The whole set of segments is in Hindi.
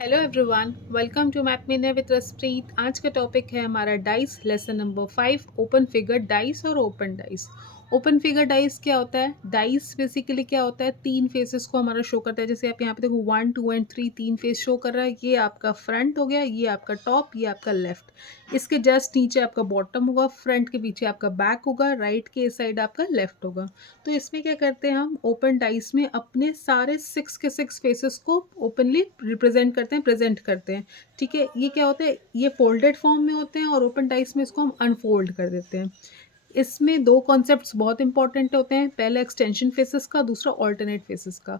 Hello everyone, welcome to math media with Raspreet. आज का टॉपिक है हमारा dice, lesson number 5, open figure dice और open dice. Open figure dice क्या होता है? डाइस बेसिकली क्या होता है, तीन फेसेस को हमारा शो करता है। जैसे आप यहाँ पे देखो 1 2 एंड 3 तीन फेस शो कर रहा है। ये आपका फ्रंट हो गया, ये आपका टॉप, ये आपका लेफ्ट। इसके जस्ट नीचे आपका बॉटम होगा, फ्रंट के पीछे आपका बैक होगा, राइट के साइड आपका लेफ्ट होगा। तो इसमें क्या करते हैं हम ओपन डाइस में अपने सारे 6 के 6 फेसेस को ओपनली रिप्रेजेंट करते हैं, प्रेजेंट करते हैं। ठीक है, ये क्या होता है, ये फोल्डेड फॉर्म में होते हैं और ओपन डाइस में इसको हम अनफोल्ड कर देते हैं। इसमें दो कॉन्सेप्ट्स बहुत इंपॉर्टेंट होते हैं, पहला एक्सटेंशन फेसेस का, दूसरा ऑल्टरनेट फेसेस का।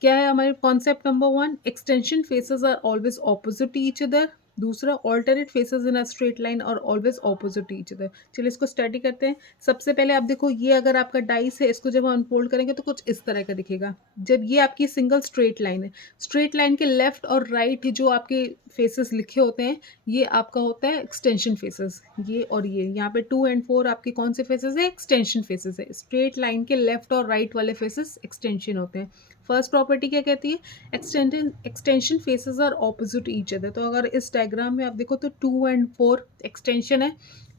क्या है हमारे concept number 1, extension faces are always opposite to each other. दूसरा, alternate faces in a straight line और always opposite to each other. चलिए इसको स्टडी करते हैं। सबसे पहले आप देखो, ये अगर आपका डाइस है, इसको जब हम अनफोल्ड करेंगे तो कुछ इस तरह का दिखेगा। जब ये आपकी सिंगल स्ट्रेट लाइन है, स्ट्रेट लाइन के लेफ्ट और राइट जो आपके फेसेस लिखे होते हैं, ये आपका होता है एक्सटेंशन फेसेस। ये और ये यहाँ पे 2 एंड 4 आपके कौन से फेसेस है? एक्सटेंशन फेसेस है। स्ट्रेट लाइन के लेफ्ट और राइट वाले फेसेस एक्सटेंशन होते हैं। फर्स्ट प्रॉपर्टी क्या कहती है? Extension faces are opposite each other. तो अगर इस डायग्राम में आप देखो तो 2 एंड 4 एक्सटेंशन है,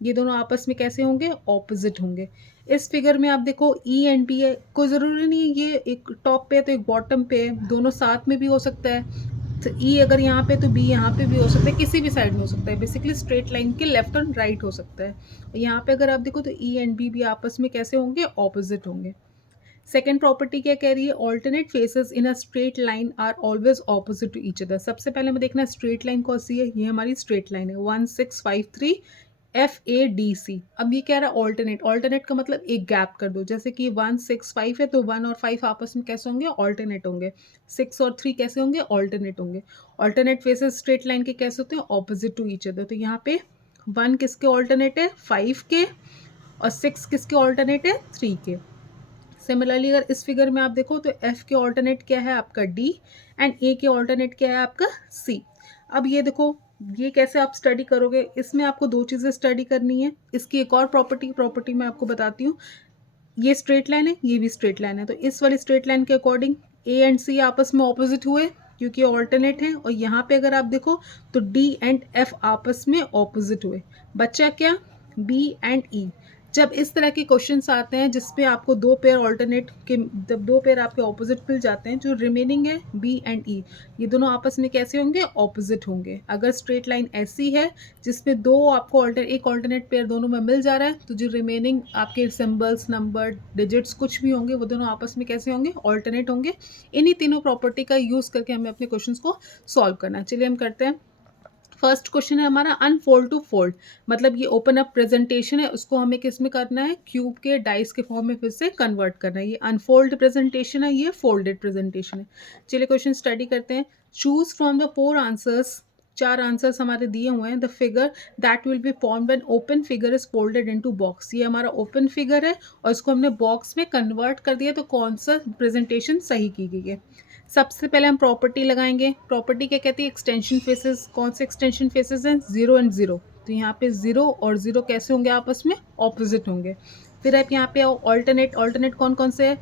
ये दोनों आपस में कैसे होंगे? ऑपोजिट होंगे। इस फिगर में आप देखो ई एंड बी है, कोई ज़रूरी नहीं है ये एक टॉप पे है तो एक बॉटम पे है, दोनों साथ में भी हो सकता है। तो ई अगर यहाँ पे तो बी यहाँ पे भी हो सकता है, किसी भी साइड में हो सकता है। बेसिकली स्ट्रेट लाइन के लेफ्ट और राइट हो सकता है। यहाँ पे अगर आप देखो तो ई एंड बी भी आपस में कैसे होंगे? ऑपोजिट होंगे। सेकेंड प्रॉपर्टी क्या कह रही है? Alternate faces in a straight line are always opposite to each other. सबसे पहले हमें देखना है स्ट्रेट लाइन कौन सी है। ये हमारी स्ट्रेट लाइन है 1 6 5 3 FADC। अब ये कह रहा है ऑल्टरनेट। ऑल्टरनेट का मतलब एक गैप कर दो, जैसे कि 1 6 5 है तो 1 और 5 आपस में कैसे होंगे? ऑल्टरनेट होंगे। 6 और 3 कैसे होंगे? ऑल्टरनेट होंगे। ऑल्टरनेट फेसेस स्ट्रेट लाइन के कैसे होते हैं? Opposite to each other. तो यहाँ पे 1 किसके ऑल्टरनेट है? 5 के, और 6 किसके ऑल्टरनेट है? 3 के। सिमिलरली अगर इस फिगर में आप देखो तो एफ के ऑल्टरनेट क्या है? आपका डी, एंड ए के ऑल्टरनेट क्या है? आपका सी। अब ये देखो, ये कैसे आप स्टडी करोगे? इसमें आपको दो चीज़ें स्टडी करनी है। इसकी एक और प्रॉपर्टी मैं आपको बताती हूँ। ये स्ट्रेट लाइन है, ये भी स्ट्रेट लाइन है, तो इस वाली स्ट्रेट लाइन के अकॉर्डिंग ए एंड सी आपस में ऑपोजिट हुए क्योंकि ऑल्टरनेट है। और यहाँ पे अगर आप देखो तो डी एंड एफ आपस में ऑपोजिट हुए। बच्चा क्या? बी एंड ई। जब इस तरह के क्वेश्चंस आते हैं जिसपे आपको दो पेयर ऑल्टरनेट के, जब दो पेयर आपके ऑपोजिट मिल जाते हैं, जो रिमेनिंग है बी एंड ई, ये दोनों आपस में कैसे होंगे? ऑपोजिट होंगे। अगर स्ट्रेट लाइन ऐसी है जिसमें दो आपको एक ऑल्टरनेट पेयर दोनों में मिल जा रहा है, तो जो रिमेनिंग आपके सिंबल्स, नंबर, डिजिट्स कुछ भी होंगे, वो दोनों आपस में कैसे होंगे? ऑल्टरनेट होंगे। इन्हीं तीनों प्रॉपर्टी का यूज़ करके हमें अपने क्वेश्चंस को सॉल्व करना है। चलिए हम करते हैं। फर्स्ट क्वेश्चन है हमारा अनफोल्ड टू फोल्ड, मतलब ये ओपन अप प्रेजेंटेशन है, उसको हमें किस में करना है? क्यूब के डाइस के फॉर्म में फिर से कन्वर्ट करना है। ये अनफोल्ड प्रेजेंटेशन है, ये फोल्डेड प्रेजेंटेशन है। चलिए क्वेश्चन स्टडी करते हैं। Choose from the 4 answers, 4 answers हमारे दिए हुए हैं। The figure that will be form when open figure is folded into box. ये हमारा ओपन फिगर है और इसको हमने बॉक्स में कन्वर्ट कर दिया, तो कौन सा प्रेजेंटेशन सही की गई है? सबसे पहले हम प्रॉपर्टी लगाएंगे। प्रॉपर्टी क्या कहती है? Extension faces. कौन से एक्सटेंशन फेसेस हैं? 0 एंड 0। तो यहाँ पे 0 और 0 कैसे होंगे? आपस में ऑपोजिट होंगे। फिर आप यहाँ पे आओ ऑल्टरनेट। ऑल्टरनेट कौन कौन से है?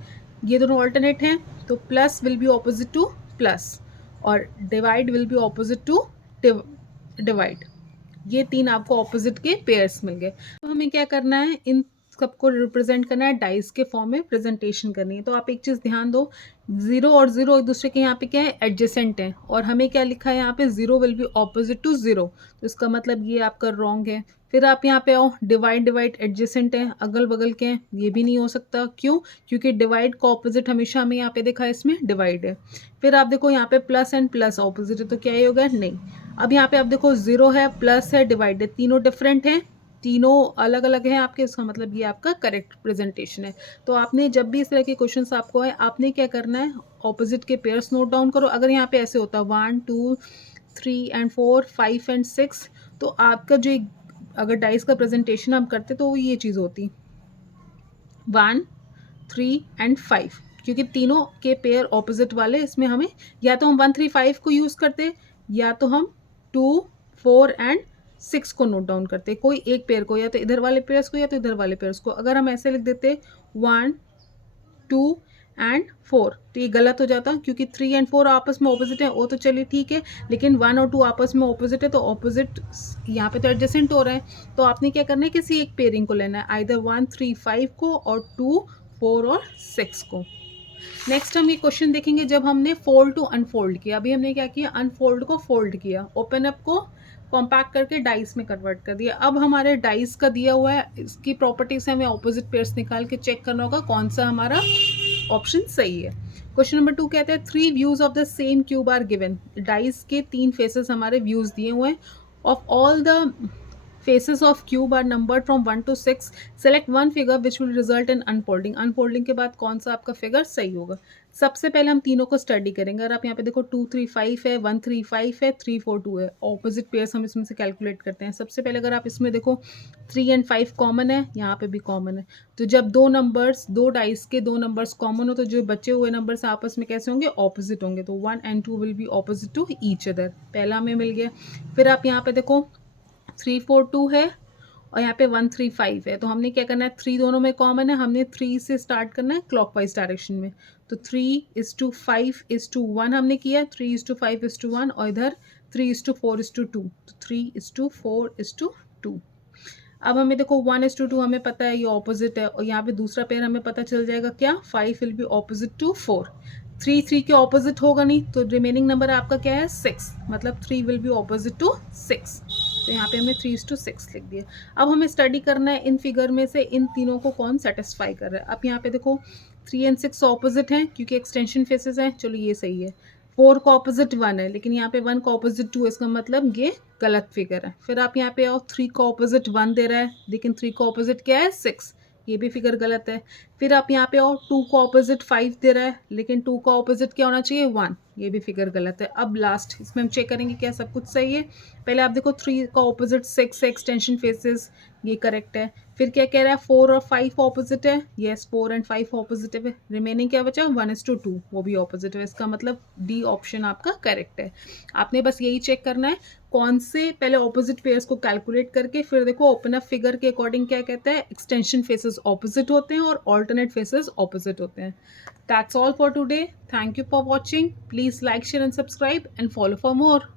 ये दोनों ऑल्टरनेट हैं, तो plus will be opposite to plus और divide will be opposite to divide. ये तीन आपको ऑपोजिट के पेयर्स मिल गए। तो हमें क्या करना है? इन सबको रिप्रेजेंट करना है, डाइस के फॉर्म में प्रेजेंटेशन करनी है। तो आप एक चीज़ ध्यान दो, 0 और 0 एक दूसरे के यहाँ पे क्या है? एडजेसेंट हैं। और हमें क्या लिखा है यहाँ पे? 0 विल बी ऑपोजिट टू 0, तो इसका मतलब ये आपका रॉन्ग है। फिर आप यहाँ पे आओ, डिवाइड डिवाइड एडजेसेंट है, अगल बगल के हैं, ये भी नहीं हो सकता। क्यों? क्योंकि डिवाइड का ऑपोजिट हमेशा हमें यहाँ पे देखा है, इसमें डिवाइड है। फिर आप देखो यहाँ पे प्लस एंड प्लस ऑपोजिट है, तो क्या ये होगा? नहीं। अब यहाँ पे आप देखो 0 है, प्लस है, डिवाइड है, तीनों डिफरेंट हैं, तीनों अलग अलग हैं आपके। इसका मतलब ये आपका करेक्ट प्रेजेंटेशन है। तो आपने जब भी इस तरह के क्वेश्चंस आपको आए, आपने क्या करना है? ऑपोजिट के पेयर्स नोट डाउन करो। अगर यहाँ पे ऐसे होता 1 2 3 एंड 4 5 एंड 6, तो आपका जो अगर डाइस का प्रेजेंटेशन आप करते तो वो ये चीज़ होती 1 3 एंड 5, क्योंकि तीनों के पेयर ऑपोजिट वाले। इसमें हमें या तो हम 1 3 5 को यूज़ करते, या तो हम 2 4 एंड 6 को नोट डाउन करते, कोई एक पेयर को, या तो इधर वाले पेयर्स को या तो इधर वाले पेयर्स को। अगर हम ऐसे लिख देते 1 2 एंड 4, तो ये गलत हो जाता क्योंकि 3 एंड 4 आपस में ऑपोजिट है, वो तो चलिए ठीक है, लेकिन 1 और 2 आपस में ऑपोजिट है, तो ऑपोजिट यहाँ पे तो एडजेसेंट हो रहे हैं, तो आपने क्या करना है, किसी एक पेयरिंग को लेना है, आइदर 1 3 5 को और 2 4 और 6 को। नेक्स्ट हम ये क्वेश्चन देखेंगे जब हमने फोल्ड टू अनफोल्ड किया। अभी हमने क्या किया, अनफोल्ड को फोल्ड किया, ओपन अप को कॉम्पैक्ट करके डाइस में कन्वर्ट कर दिया। अब हमारे डाइस का दिया हुआ है, इसकी प्रॉपर्टी से हमें ऑपोजिट पेयर्स निकाल के चेक करना होगा कौन सा हमारा ऑप्शन सही है। क्वेश्चन नंबर 2 कहते हैं 3 views of the same cube are given. Dice के 3 फेसेस हमारे व्यूज दिए हुए हैं। Of all the faces of cube are numbered from 1 to 6. Select one figure which will result in unfolding. Unfolding के बाद कौन सा आपका फिगर सही होगा। सबसे पहले हम तीनों को स्टडी करेंगे। अगर आप यहाँ पे देखो 2 3 5 है, 1 3 5 है, 3 4 2 है, ऑपोजिट पेयर्स हम इसमें से कैलकुलेट करते हैं। सबसे पहले अगर आप इसमें देखो 3 एंड 5 कॉमन है, यहाँ पे भी कॉमन है, तो जब दो डाइस के दो नंबर्स कॉमन हो तो जो बचे हुए नंबर्स आपस में कैसे होंगे, ऑपोजिट होंगे, तो 1 and 2 will be opposite to each other. पहला हमें मिल गया। फिर आप यहाँ पे देखो 3 4 2 है और यहाँ पे 1 3 5 है, तो हमने क्या करना है, 3 दोनों में कॉमन है, हमने 3 से स्टार्ट करना है क्लॉकवाइज डायरेक्शन में, तो 3:5:1 हमने किया, 3:5:1, और इधर 3:4:2, तो 3:4:2। अब हमें देखो 1:2 हमें पता है ये ऑपोजिट है, और यहाँ पे दूसरा पेयर हमें पता चल जाएगा क्या, 5 विल बी ऑपोजिट टू 4। 3 3 के ऑपोजिट होगा नहीं, तो रिमेनिंग नंबर आपका क्या है, 6, मतलब 3 विल बी ऑपोजिट टू 6, तो यहाँ पे हमने 3:6 लिख दिया। अब हमें स्टडी करना है इन फिगर में से इन तीनों को कौन सेटिस्फाई कर रहा है। अब यहाँ पे देखो 3 एंड 6 ऑपोजिट हैं क्योंकि एक्सटेंशन फेसेस हैं, चलो ये सही है। 4 का ऑपोजिट 1 है, लेकिन यहाँ पे 1 का ऑपोजिट 2 है, इसका मतलब ये गलत फिगर है। फिर आप यहाँ पे आओ, 3 का ऑपोजिट 1 दे रहा है, लेकिन 3 का ऑपोजिट क्या है, 6, ये भी फिगर गलत है। फिर आप यहाँ पे आओ, 2 का ऑपोजिट 5 दे रहा है, लेकिन 2 का ऑपोजिट क्या होना चाहिए, 1, ये भी फिगर गलत है। अब लास्ट इसमें हम चेक करेंगे क्या सब कुछ सही है। पहले आप देखो 3 का ऑपोजिट 6 है, एक्सटेंशन फेसेस, ये करेक्ट है। फिर क्या कह रहा है, 4 और 5 ऑपोजिट है, यस 4 एंड 5 ऑपोजिट है। रिमेनिंग क्या बचा, 1:2, वो भी ऑपोजिट है, इसका मतलब डी ऑप्शन आपका करेक्ट है। आपने बस यही चेक करना है कौन से, पहले ऑपोजिट पेयर्स को कैलकुलेट करके फिर देखो ओपन अप फिगर के अकॉर्डिंग क्या कहता है, एक्सटेंशन फेसेस ऑपोजिट होते हैं और ऑल्टरनेट फेसेस ऑपोजिट होते हैं। That's all for today. Thank you for watching. Please like share and subscribe and follow for more.